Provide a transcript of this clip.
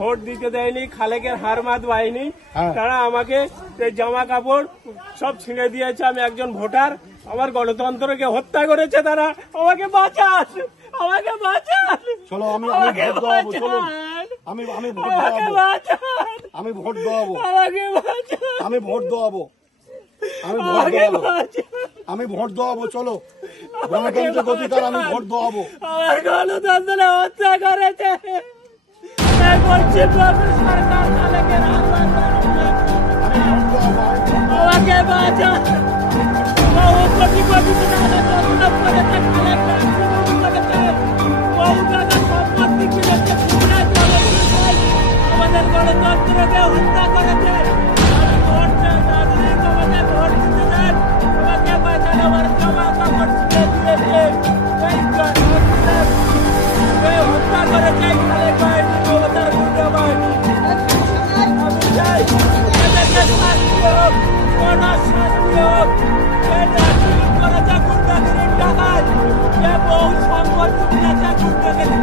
Vote দিতে দেয়নি, খালেকের হার মাত পাইনি, তারা আমাকে জামা কাপড় সব ছিঁড়ে দিয়েছে। আমি একজন ভোটার, আমার গণতন্ত্রকে হত্যা করেছে তারা। আমাকে বাঁচান, আমাকে বাঁচান। চলো আমি ভোট দেওয়াবো, চলো আমি ভোট দেওয়াবো, আমি ভোট দেওয়াবো, আমি ভোট দেওয়াবো, আমি ভোট দেওয়াবো, আমি ভোট দেওয়াবো। চলো গণতান্ত্রিক অধিকার, আমি ভোট দেওয়াবো। আমার গণতন্ত্র হত্যা করেছে। আমাকে বাঁচান। আমাদের গণতন্ত্রকে হত্যা করেছে। ভোট নাগরিক, আমাদের ভোট দিতে দেন, আমাকে বাঁচান। আমার জামা কাপড় ছিঁড়ে দিয়েছে, হত্যা করেছে খালেক বাহিনী, মমতার গুন্ডা বাহিনী। আমি চাই এদেরকে শাস্তি হোক, শাস্তি হোক। করেছে গুন্ডাগিরির টাকায়, বহু সম্পদ তুলেছে গুন্ডাগিরি।